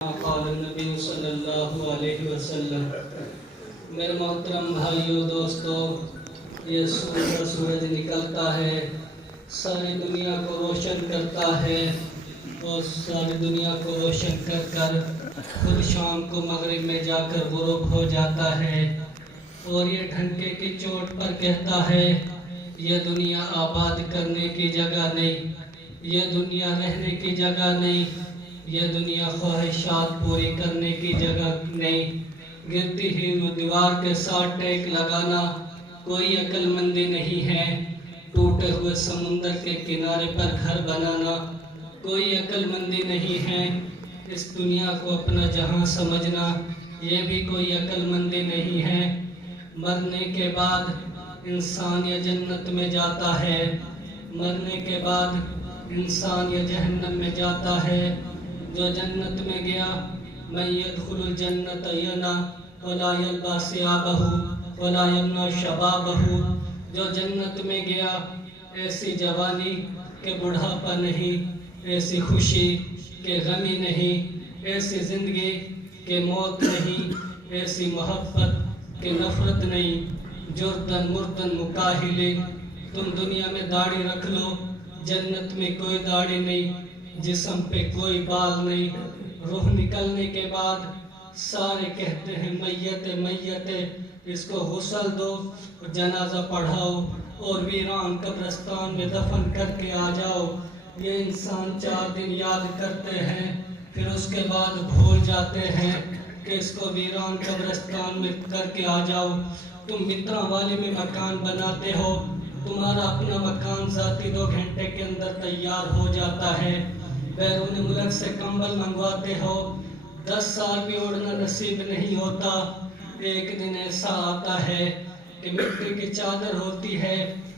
قال النبی صلی اللہ علیہ وسلم۔ میرے محترم بھائیوں دوستوں، یہ سورج نکلتا ہے، ساری دنیا کو روشن کرتا ہے اور ساری دنیا کو روشن کر کر خود شام کو مغرب میں جا کر غروب ہو جاتا ہے، اور یہ ڈھنکے کی چوٹ پر کہتا ہے یہ دنیا آباد کرنے کی جگہ نہیں، یہ دنیا رہنے کی جگہ نہیں، یہ دنیا خواہشات پوری کرنے کی جگہ نہیں۔ گرتی ہوئی دیوار کے ساتھ ٹیک لگانا کوئی عقل مندی نہیں ہے، ٹوٹے ہوئے سمندر کے کنارے پر گھر بنانا کوئی عقل مندی نہیں ہے، اس دنیا کو اپنا جہاں سمجھنا یہ بھی کوئی عقل مندی نہیں ہے۔ مرنے کے بعد انسان یا جنت میں جاتا ہے، مرنے کے بعد انسان یا جہنم میں جاتا ہے۔ جو جنت میں گیا من يدخل الجنة ينا ولا يلبى ثيابه ولا يمنع شبابه، جو جنت میں گیا ایسی جوانی کہ بڑھاپا نہیں، ایسی خوشی کہ غمی نہیں، ایسی زندگی کہ موت نہیں، ایسی محبت کہ نفرت نہیں۔ جردن مردن مکاہلے، تم دنیا میں داڑھی رکھ لو، جنت میں کوئی داڑھی نہیں، جسم پہ کوئی بال نہیں۔ روح نکلنے کے بعد سارے کہتے ہیں میت میت، اس کو غسل دو، جنازہ پڑھاؤ اور ویران قبرستان میں دفن کر کے آ جاؤ۔ یہ انسان 4 دن یاد کرتے ہیں، پھر اس کے بعد بھول جاتے ہیں کہ اس کو ویران قبرستان میں کر کے آ جاؤ۔ تم مترا والی میں مکان بناتے ہو، تمہارا اپنا مکان ذاتی 2 گھنٹے کے اندر تیار ہو جاتا ہے۔ بیرون ملک سے کمبل منگواتے ہو، 10 سال بھی اوڑھنا نصیب نہیں ہوتا۔ ایک دن ایسا آتا ہے کہ مٹی کی چادر ہوتی ہے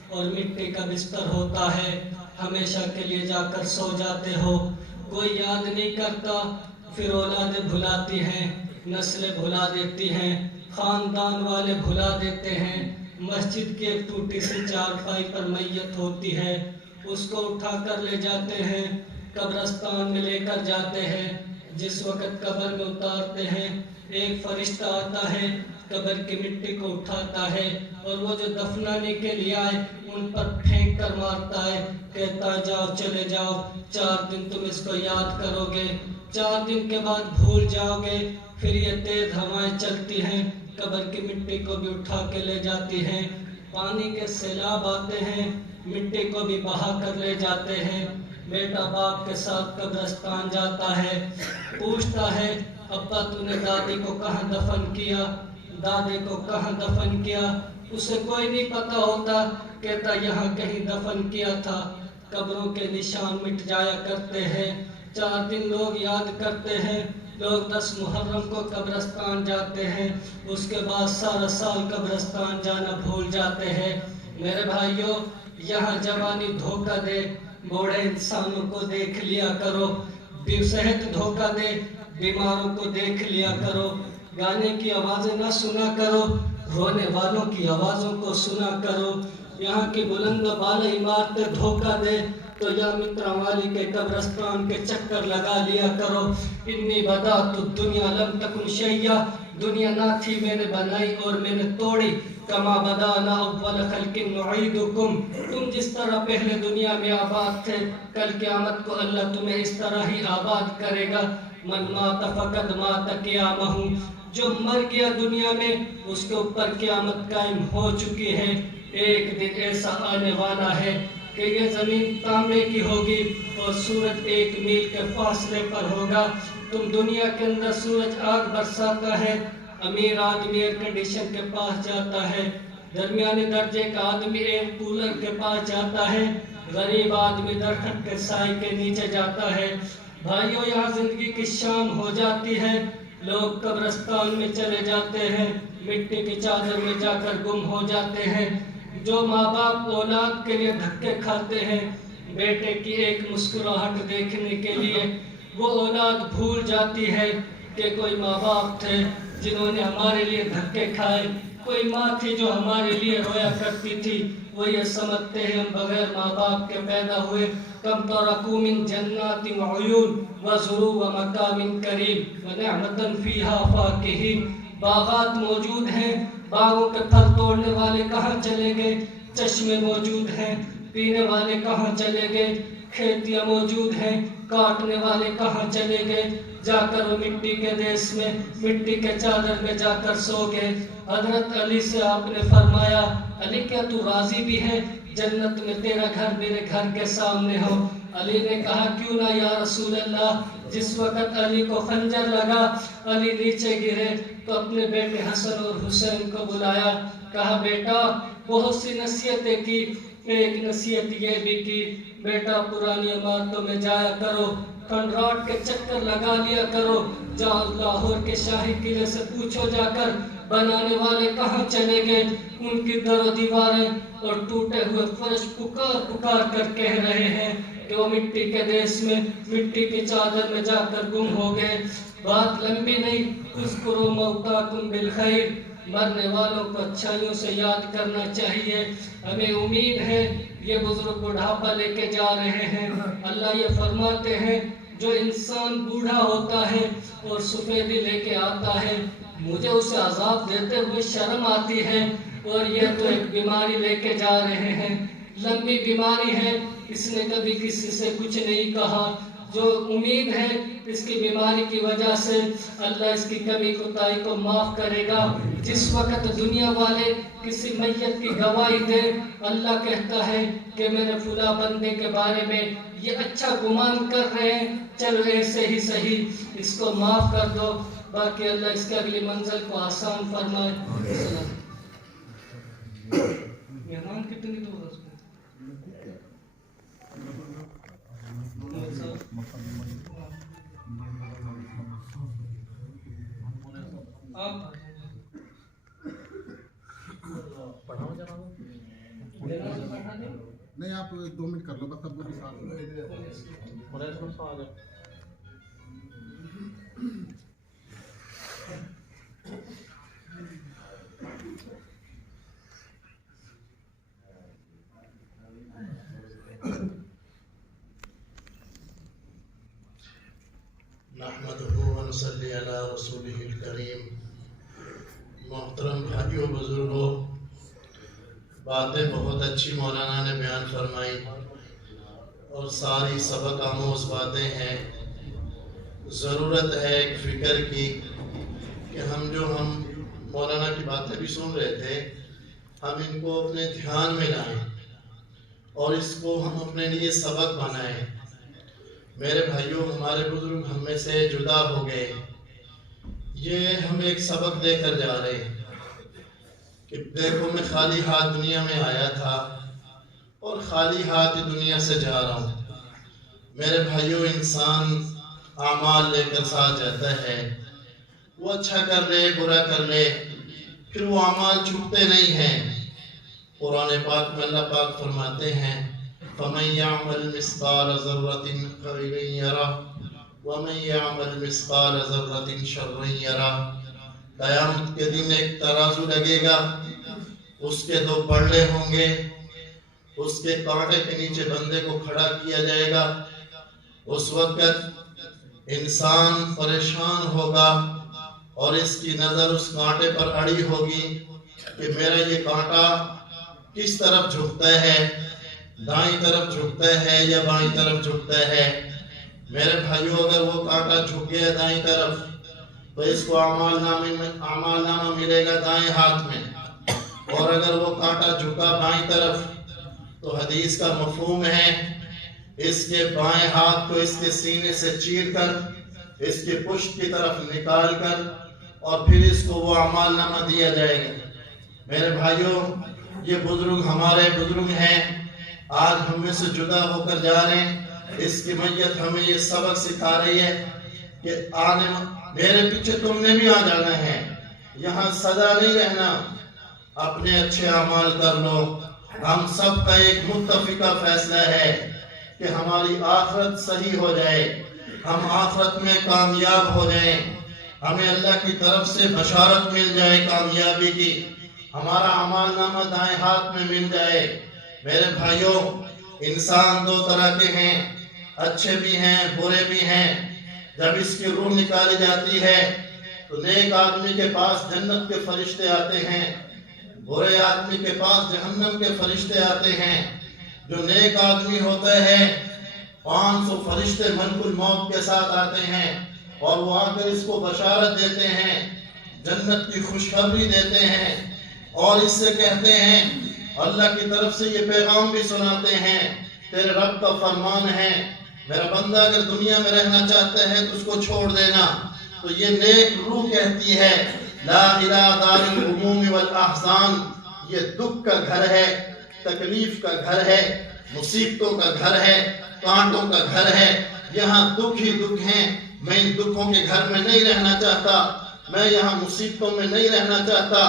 اور مٹی کا بستر ہوتا ہے، ہمیشہ کے لیے جا کر سو جاتے ہو، کوئی یاد نہیں کرتا۔ پھر اولادیں بھلاتی ہیں، نسلیں بھلا دیتی ہیں، خاندان والے بھلا دیتے ہیں۔ مسجد کی ایک ٹوٹی سی چارپائی پر میت ہوتی ہے، اس کو اٹھا کر لے جاتے ہیں، قبرستان میں لے کر جاتے ہیں۔ جس وقت قبر میں اتارتے ہیں، ایک فرشتہ آتا ہے، قبر کی مٹی کو اٹھاتا ہے اور وہ جو دفنانے کے لیے آئے ان پر پھینک کر مارتا ہے، کہتا ہے جاؤ چلے جاؤ، 4 دن تم اس کو یاد کرو گے، 4 دن کے بعد بھول جاؤ گے۔ پھر یہ تیز ہوائیں چلتی ہیں، قبر کی مٹی کو بھی اٹھا کے لے جاتی ہیں، پانی کے سیلاب آتے ہیں، مٹی کو بھی بہا کر لے جاتے ہیں۔ بیٹا باپ کے ساتھ قبرستان جاتا ہے، پوچھتا ہے ابا تو نے دادی کو کہاں دفن کیا، دادے کو کہاں دفن کیا، اسے کوئی نہیں پتا ہوتا، کہتا یہاں کہیں دفن کیا تھا۔ قبروں کے نشان مٹ جایا کرتے ہیں، 4 دن لوگ یاد کرتے ہیں، لوگ 10 محرم کو قبرستان جاتے ہیں، اس کے بعد سارا سال قبرستان جانا بھول جاتے ہیں۔ میرے بھائیوں، یہاں جوانی دھوکہ دے، بوڑھے انسانوں کو دیکھ لیا کرو، صحت دھوکہ دے، بیماروں کو دیکھ لیا کرو، گانے کی آوازیں نہ سنا کرو، رونے والوں کی آوازوں کو سنا کرو۔ یہاں کی بلند و بالا عمارتیں دھوکہ دے تو یا مترا والی کے قبرستان کے چکر لگا لیا کرو۔ انی بدات الدنیا لم تکن شیئا، دنیا نہ تھی میں نے بنائی اور میں نے توڑی، کما بدانا اول خلق نعیدکم، تم جس طرح پہلے دنیا میں آباد تھے، کل قیامت کو اللہ تمہیں اس طرح ہی آباد کرے گا۔ من مات فقد مات قیامہ، جو مر گیا دنیا میں اس کے اوپر قیامت قائم ہو چکی ہے۔ ایک دن ایسا آنے والا ہے کہ یہ زمین تانبے کی ہوگی اور سورج 1 میل کے فاصلے پر ہوگا۔ تم دنیا کے اندر سورج آگ برساتا ہے، امیر آدمی ایئر کنڈیشن کے پاس جاتا ہے، درمیانے درجے کا آدمی ایئر کولر کے پاس جاتا ہے، غریب آدمی درخت کے سائے کے نیچے جاتا ہے۔ بھائیوں، یہاں زندگی کی شام ہو جاتی ہے، لوگ قبرستان میں چلے جاتے ہیں، مٹی کی چادر میں جا کر گم ہو جاتے ہیں۔ جو ماں باپ اولاد کے لیے دھکے کھاتے ہیں، بیٹے کی ایک مسکراہٹ دیکھنے کے لیے، وہ اولاد بھول جاتی ہے کہ کوئی ماں باپ تھے جنہوں نے ہمارے لیے دھکے کھائے، کوئی ماں تھی جو ہمارے لیے رویا کرتی تھی، وہ یہ سمجھتے ہیں ہم بغیر ماں باپ کے پیدا ہوئے. کم ترکوا من جنات وعیون وزروع ومقام کریم ونعمۃ فیہا فاکہین. باغات موجود ہیں، باغوں کے پھل توڑنے والے کہاں چلے گئے؟ چشمے موجود ہیں، پینے والے کہاں چلے گئے؟ کھیتیاں موجود ہیں، کاٹنے والے کہاں چلے گئے؟ جا کر وہ مٹی کے دیس میں مٹی کے چادر میں جا کر سو گئے. حضرت علی سے آپ نے فرمایا، علی کیا تو راضی بھی ہے جنت میں تیرا گھر میرے گھر کے سامنے ہو؟ علی نے کہا کیوں نہ یا رسول اللہ. جس وقت علی کو خنجر لگا، علی نیچے گرے تو اپنے بیٹے حسن اور حسین کو بلایا. کہا بیٹا بہت سی نصیحتیں کی، ایک نصیحت یہ بھی کی بیٹا پرانی عمارتوں میں جایا کرو، کھنڈرات کے چکر لگا لیا کرو. جاؤ لاہور کے شاہی قلعے سے پوچھو جا کر بنانے والے کہاں چلے گئے؟ ان کی در و دیواریں اور ٹوٹے ہوئے فرش پکار پکار کر کہہ رہے ہیں کہ وہ مٹی کے دیس میں مٹی کی چادر میں جا کر گم ہو گئے. بات لمبی نہیں، اذکروا موتاکم بالخیر. مرنے والوں کو اچھائیوں سے یاد کرنا چاہیے. ہمیں امید ہے یہ بزرگ بڑھاپا لے کے جا رہے ہیں. اللہ یہ فرماتے ہیں جو انسان بوڑھا ہوتا ہے اور سفیدی لے کے آتا ہے مجھے اسے عذاب دیتے ہوئے شرم آتی ہے. اور یہ تو ایک بیماری لے کے جا رہے ہیں، لمبی بیماری ہے، اس نے کبھی کسی سے کچھ نہیں کہا. جو امید ہے اس کی بیماری کی وجہ سے اللہ اس کی کمی کوتاہی کو معاف کرے گا. جس وقت دنیا والے کسی میت کی گواہی دے، اللہ کہتا ہے کہ میرے فلاں بندے کے بارے میں یہ اچھا گمان کر رہے ہیں، چلو ایسے ہی صحیح اس کو معاف کر دو. باقی اللہ اس کے اگلی منزل کو آسان فرمائے. مہمان کتنی دور ہے؟ نہیں آپ 2 منٹ کر لو بس. اب بھی ساتھ نحمدہ ونصلی علی رسولہ الکریم. محترم بھائیوں بزرگوں، باتیں بہت اچھی مولانا نے بیان فرمائی اور ساری سبق آموز باتیں ہیں. ضرورت ہے ایک فکر کی کہ ہم مولانا کی باتیں بھی سن رہے تھے، ہم ان کو اپنے دھیان میں لائیں اور اس کو ہم اپنے لیے سبق بنائیں. میرے بھائیوں، ہمارے بزرگ ہم میں سے جدا ہو گئے، یہ ہم ایک سبق دے کر جا رہے ہیں کہ دیکھو میں خالی ہاتھ دنیا میں آیا تھا اور خالی ہاتھ دنیا سے جا رہا ہوں. میرے بھائیوں، انسان اعمال لے کر ساتھ جاتا ہے، وہ اچھا کر لے برا کر لے، پھر وہ اعمال چھوٹتے نہیں ہیں. قرآن پاک میں اللہ پاک فرماتے ہیں فَمَن يَعْمَلْ مِثْقَالَ ذَرَّةٍ خَيْرًا يَرَهُ وَمَن يَعْمَلْ مِثْقَالَ ذَرَّةٍ شَرًّا يَرَهُ. قیامت کے دن ایک ترازو لگے گا، اس کے 2 پلڑے ہوں گے، اس کے کانٹے کے نیچے بندے کو کھڑا کیا جائے گا. اس وقت انسان پریشان ہوگا اور اس کی نظر اس کانٹے پر اڑی ہوگی کہ میرا یہ کانٹا کس طرف جھکتا ہے، دائیں طرف جھکتا ہے یا بائیں طرف جھکتا ہے. میرے بھائیوں، اگر وہ کانٹا جھک گیا دائیں طرف تو اس کو اعمال نامہ ملے گا دائیں ہاتھ میں، اور اگر وہ کانٹا جھکا بائیں طرف تو حدیث کا مفہوم ہے اس کے بائیں ہاتھ کو اس کے سینے سے چیر کر اس کے پشت کی طرف نکال کر اور پھر اس کو وہ اعمال نامہ دیا جائے گا. میرے بھائیوں، یہ بزرگ ہمارے بزرگ ہیں، آج ہم میں سے جدا ہو کر جا رہے ہیں. اس کی میت ہمیں یہ سبق سکھا رہی ہے کہ میرے پیچھے تم نے بھی آ جانا ہے، یہاں سدا نہیں رہنا، اپنے اچھے اعمال کر لو. ہم سب کا ایک متفقہ فیصلہ ہے کہ ہماری آخرت صحیح ہو جائے، ہم آخرت میں کامیاب ہو جائیں، ہمیں اللہ کی طرف سے بشارت مل جائے کامیابی کی. ہمارا اعمال نامہ دائیں ہاتھ میں مل جائے۔ میرے بھائیوں، انسان دو طرح کے ہیں، اچھے بھی ہیں برے بھی ہیں۔ جب اس کی روح نکالی جاتی ہے تو نیک آدمی کے پاس جنت کے فرشتے آتے ہیں، برے آدمی کے پاس جہنم کے فرشتے آتے ہیں۔ جو نیک آدمی ہوتا ہے 500 فرشتے ملک الموت کے ساتھ آتے ہیں اور وہ آ کر اس کو بشارت دیتے ہیں، جنت کی خوشخبری دیتے ہیں اور اس سے کہتے ہیں، اللہ کی طرف سے یہ پیغام بھی سناتے ہیں، تیرے رب کا فرمان ہے میرا بندہ اگر دنیا میں رہنا چاہتا ہے تو اس کو چھوڑ دینا۔ تو یہ نیک روح کہتی ہے لا الہ دار الغموم والاحزان، یہ دکھ کا گھر ہے، تکلیف کا گھر ہے، مصیبتوں کا گھر ہے، کانٹوں کا گھر ہے، یہاں دکھ ہی دکھ ہیں۔ میں ان دکھوں کے گھر میں نہیں رہنا چاہتا، میں یہاں مصیبتوں میں نہیں رہنا چاہتا۔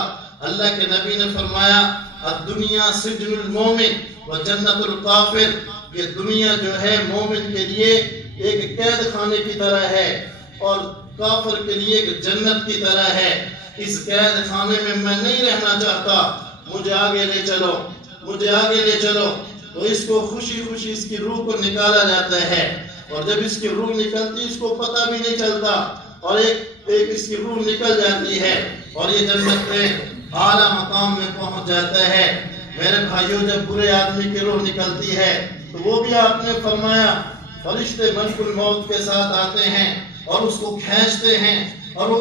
اللہ کے نبی نے فرمایا الدنیا سجن المومن و جنت الکافر، یہ دنیا جو ہے مومن کے لیے ایک قید خانے کی طرح ہے اور کافر کے لیے ایک جنت کی طرح ہے۔ اس قید خانے میں میں نہیں رہنا چاہتا، مجھے آگے لے چلو، مجھے آگے لے چلو۔ تو اس کو خوشی خوشی اس کی روح کو نکالا جاتا ہے، اور جب اس کی روح نکلتی اس کو پتہ بھی نہیں چلتا، اور ایک اس کی روح نکل جاتی ہے اور یہ جنت میں اعلیٰ مقام میں پہنچ جاتا ہے۔ میرے بھائیوں، جب برے آدمی کی روح نکلتی ہے تو وہ بھی آپ نے فرمایا فرشتے ملک الموت کے ساتھ آتے ہیں اور اس کو کھینچتے ہیں، اور وہ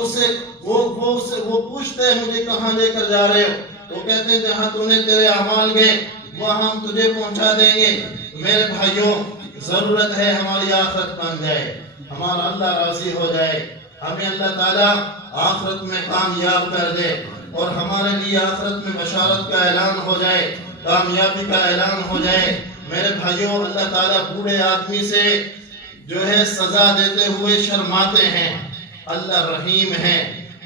پوچھتے ہیں مجھے کہاں لے کر جا رہے ہو؟ وہ کہتے ہیں جہاں تو نے تیرے اعمال گئے وہاں ہم تجھے پہنچا دیں گے۔ میرے بھائیوں، ضرورت ہے ہماری آخرت بن جائے، ہمارا اللہ راضی ہو جائے، ہمیں اللہ تعالیٰ آخرت میں کامیاب کر دے اور ہمارے لیے آخرت میں بشارت کا اعلان ہو جائے، کامیابی کا اعلان ہو جائے۔ میرے بھائیوں، اللہ تعالیٰ بوڑھے آدمی سے جو ہے سزا دیتے ہوئے شرماتے ہیں۔ اللہ رحیم ہے،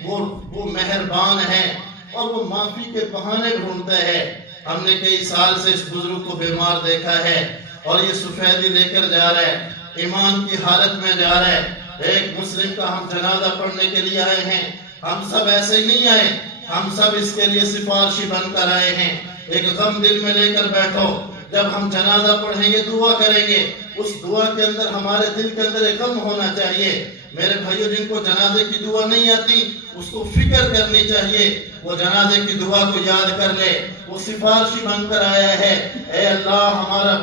وہ مہربان ہے اور وہ معافی کے بہانے ڈھونڈتا ہے۔ ہم نے کئی سال سے اس بزرگ کو بیمار دیکھا ہے اور یہ سفیدی لے کر جا رہا ہے، ایمان کی حالت میں جا رہا ہے۔ ایک مسلم کا ہم جنازہ پڑھنے کے لیے آئے ہیں، ہم سب ایسے ہی نہیں آئے، ہم سب اس کے لیے سفارشی بن کر آئے ہیں۔ ایک غم دل میں لے کر بیٹھو، جب ہم جنازہ پڑھیں گے دعا کریں گے، اس دعا کے اندر ہمارے دل کے اندر ایک غم ہونا چاہیے۔ میرے بھائیوں، جن کو جنازے کی دعا نہیں آتی اس کو فکر کرنی چاہیے، وہ جنازے کی دعا کو یاد کر لے، وہ سفارشی بن کر آیا ہے۔ اے اللہ، ہمارا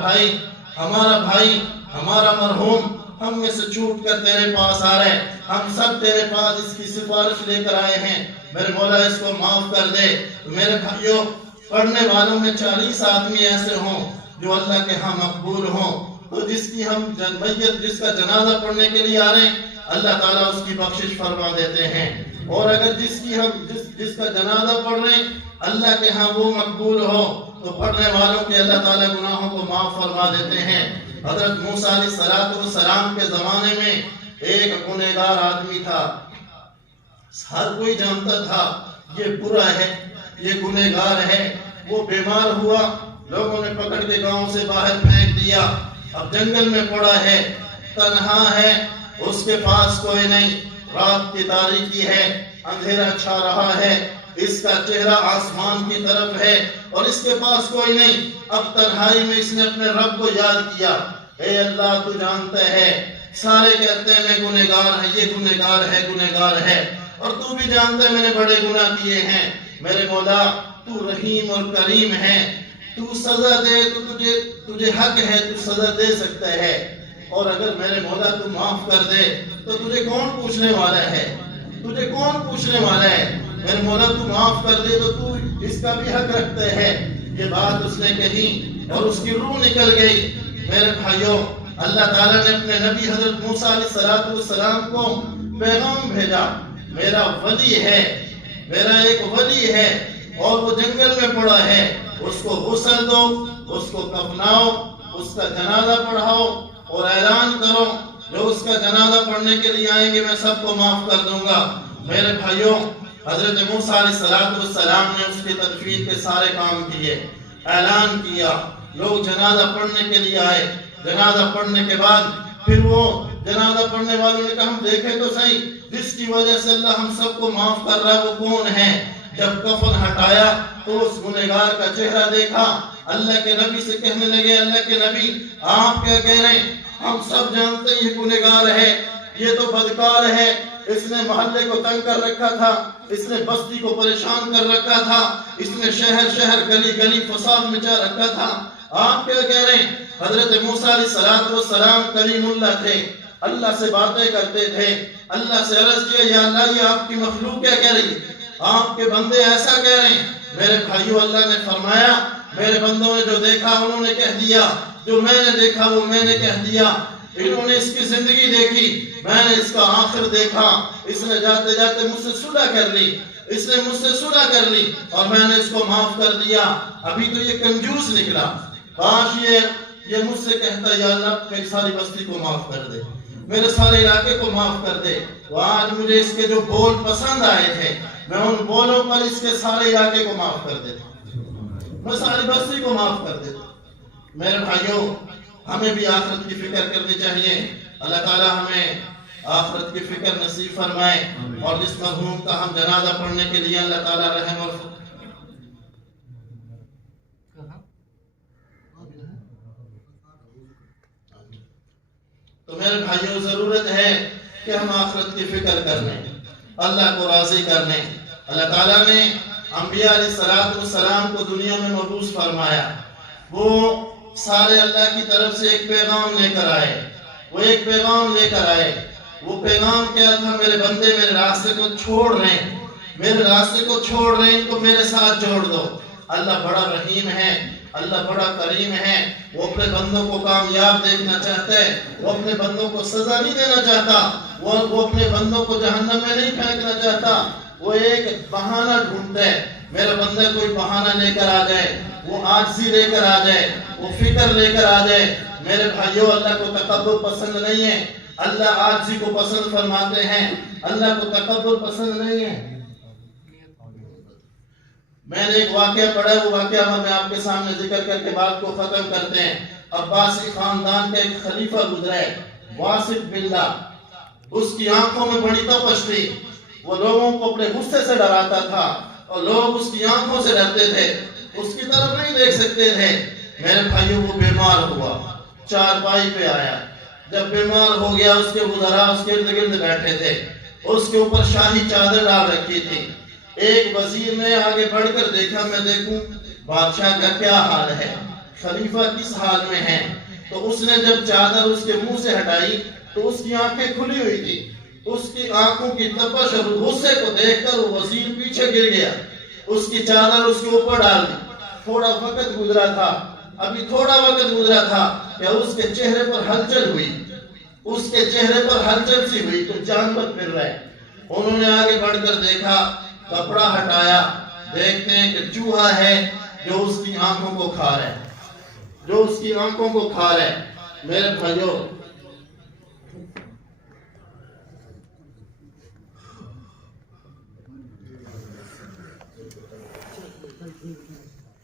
بھائی ہمارا مرحوم ہم میں سے چھوٹ کر تیرے پاس آ رہے، ہم سب تیرے پاس اس کی سفارش لے کر آئے ہیں، میرے مولا اس کو معاف کر دے۔ میرے بھائیوں، پڑھنے والوں میں 40 آدمی ایسے ہوں جو اللہ کے ہاں مقبول ہوں، تو جس کا جنازہ پڑھنے کے لیے آ رہے ہیں اللہ تعالیٰ اس کی بخشش فرما دیتے ہیں، اور اگر جس کا جنازہ پڑھ رہے ہیں اللہ کے ہاں وہ مقبول ہو تو پڑھنے والوں کے اللہ تعالیٰ گناہوں کو معاف فرما دیتے ہیں۔ حضرت موسیٰ علیہ السلام کے زمانے میں ایک گنہگار آدمی تھا، ہر کوئی جانتا تھا یہ برا ہے، یہ گنہگار ہے۔ وہ بیمار ہوا، لوگوں نے پکڑ کے گاؤں سے باہر پھینک دیا، اب جنگل میں پڑا ہے، تنہا ہے، اس کے پاس کوئی نہیں، رات کی تاریکی ہے، اندھیرا چھا رہا ہے، اس کا چہرہ آسمان کی طرف ہے اور اس کے پاس کوئی نہیں۔ اب تنہائی میں اس نے اپنے رب کو یاد کیا، اے اللہ تو جانتا ہے، سارے کہتے ہیں میں گنہگار ہے، یہ گنہگار ہے، اور تو بھی جانتا ہے میں نے بڑے گناہ کیے ہیں۔ میرے مولا تو رحیم اور کریم ہے، تو سزا دے تو تجھے حق ہے، تو سزا دے سکتا ہے، اور اگر میرے مولا تو معاف کر دے تو تجھے کون پوچھنے والا ہے، میرے مولا تو معاف کر دے تو تو اس کا بھی حق رکھتا ہے۔ یہ بات اس نے کہی اور اس کی روح نکل گئی۔ میرے بھائیوں، اللہ تعالیٰ نے اپنے نبی حضرت موسیٰ علیہ السلام کو پیغام بھیجا، میرا ایک ولی ہے اور وہ جنگل میں پڑا ہے، اس کو غسل دو، اس کو کفناؤ، اس کا جنازہ پڑھاؤ اور اعلان کرو جو اس کا جنازہ پڑھنے کے لیے آئیں گے میں سب کو معاف کر دوں گا۔ میرے بھائیوں، حضرت موسیٰ علیہ السلام نے اس کی تدفین کے سارے کام کیے، اعلان کیا، لوگ جنازہ پڑھنے کے لیے آئے۔ جنازہ پڑھنے کے بعد پھر وہ جنازہ پڑھنے والوں نے کہا ہم دیکھیں تو صحیح، جس کی وجہ سے اللہ ہم سب کو معاف کر رہا ہے وہ کون ہے؟ جب کفن ہٹایا تو اس گنہگار کا چہرہ دیکھا، اللہ کے نبی سے کہنے لگے اللہ کے نبی آپ کیا کہہ رہے ہیں؟ ہم سب جانتے ہیں یہ گنہگار ہے، یہ تو بدکار ہے، اس نے محلے کو تنگ کر رکھا تھا، اس نے بستی کو پریشان کر رکھا تھا، اس نے شہر شہر گلی گلی فساد مچا رکھا تھا، آپ کیا کہہ رہے ہیں؟ حضرت موسیٰ علیہ السلام کلیم اللہ تھے، اللہ سے باتیں کرتے تھے، اللہ سے عرض کیا یا اللہ یہ آپ کی مخلوق کیا کہہ رہی ہے؟ آپ کے بندے ایسا کہہ رہے ہیں۔ میرے بھائیو اللہ نے فرمایا میرے بندوں نے جو دیکھا انہوں نے کہہ دیا، جو میں نے دیکھا وہ میں نے کہہ دیا، انہوں نے اس کی زندگی دیکھی، میں نے اس کا آخر دیکھا، اس نے جاتے جاتے مجھ سے صلح کر لی، اس نے مجھ سے صلح کر لی اور میں نے اس کو معاف کر دیا، ابھی تو یہ کنجوس نکلا، کاش یہ مجھ سے کہتا یا اللہ میری ساری بستی کو معاف کر دے، میرے سارے علاقے کو معاف کر دے، تو آج مجھے اس کے جو بول پسند آئے تھے میں ان بولوں پر اس کے سارے علاقے کو معاف کر دیتا، میں ساری بستی کو معاف کر دیتا۔ میرے بھائیوں ہمیں بھی آخرت کی فکر کرنی چاہیے، اللہ تعالی ہمیں آخرت کی فکر نصیب فرمائے، اور جس مرحوم کا ہم جنازہ پڑھنے کے لیے اللہ تعالی رحم اور تو میرے بھائیوں ضرورت ہے کہ ہم آخرت کی فکر کرنے، اللہ کو راضی کرنے۔ اللہ تعالیٰ نے انبیاء علیہ السلام کو دنیا میں مبعوث فرمایا، وہ سارے اللہ کی طرف سے ایک پیغام لے کر آئے، وہ ایک پیغام لے کر آئے، وہ پیغام کیا تھا؟ میرے بندے میرے راستے کو چھوڑ رہے ہیں، میرے راستے کو چھوڑ رہے ہیں، ان کو میرے ساتھ جوڑ دو۔ اللہ بڑا رحیم ہے، اللہ بڑا کریم ہے، وہ اپنے بندوں کو کامیاب دیکھنا چاہتا ہے، وہ اپنے بندوں کو سزا نہیں دینا چاہتا، وہ اپنے بندوں کو جہنم میں نہیں پھینکنا چاہتا، وہ ایک بہانہ ڈھونڈتا ہے، میرا بندہ کوئی بہانہ لے کر آ جائے، وہ عاجزی لے کر آ جائے، وہ فکر لے کر آ جائے۔ میرے بھائیوں اللہ کو تکبر پسند نہیں ہے، اللہ عاجزی کو پسند فرماتے ہیں، اللہ کو تکبر پسند نہیں ہے۔ میں نے ایک واقعہ پڑھا، وہ واقعہ میں آپ کے سامنے ذکر کر کے بات کو ختم کرتے ہیں۔ عباسی خاندان کا ایک خلیفہ گزرا ہے، واصف باللہ، اس کی آنکھوں میں بڑی تپش تھی، وہ لوگوں کو اپنے غصے سے ڈراتا تھا اور لوگ اس کی آنکھوں سے ڈرتے تھے، اس کی طرف نہیں دیکھ سکتے تھے۔ میرے بھائیوں وہ بیمار ہوا، چارپائی پہ آیا، جب بیمار ہو گیا اس کے وزراء اس کے ارد گرد بیٹھے تھے، اس کے اوپر شاہی چادر ڈال رکھی تھی۔ ایک وزیر نے آگے بڑھ کر دیکھا، میں دیکھوں بادشاہ کا کیا حال ہے، خلیفہ کس حال میں ہے، تو اس نے جب چادر اس کے منہ سے ہٹائی تو اس کی آنکھیں کھلی ہوئی تھی، اس کی آنکھوں کی تپش اور غصے کو دیکھ کر وہ وزیر پیچھے گر گیا، اس کی چادر اس کے اوپر ڈال دی۔ تھوڑا وقت گزرا تھا، ابھی تھوڑا وقت گزرا تھا کہ اس کے چہرے پر ہلچل ہوئی، اس کے چہرے پر ہلچل سی ہوئی تو جانور پھر رہے۔ انہوں نے آگے بڑھ کر دیکھا، کپڑا ہٹایا، دیکھتے ہیں کہ چوہا ہے جو اس کی آنکھوں کو کھا رہا ہے، جو اس کی آنکھوں کو کھا رہا ہے۔ میرے بھائیوں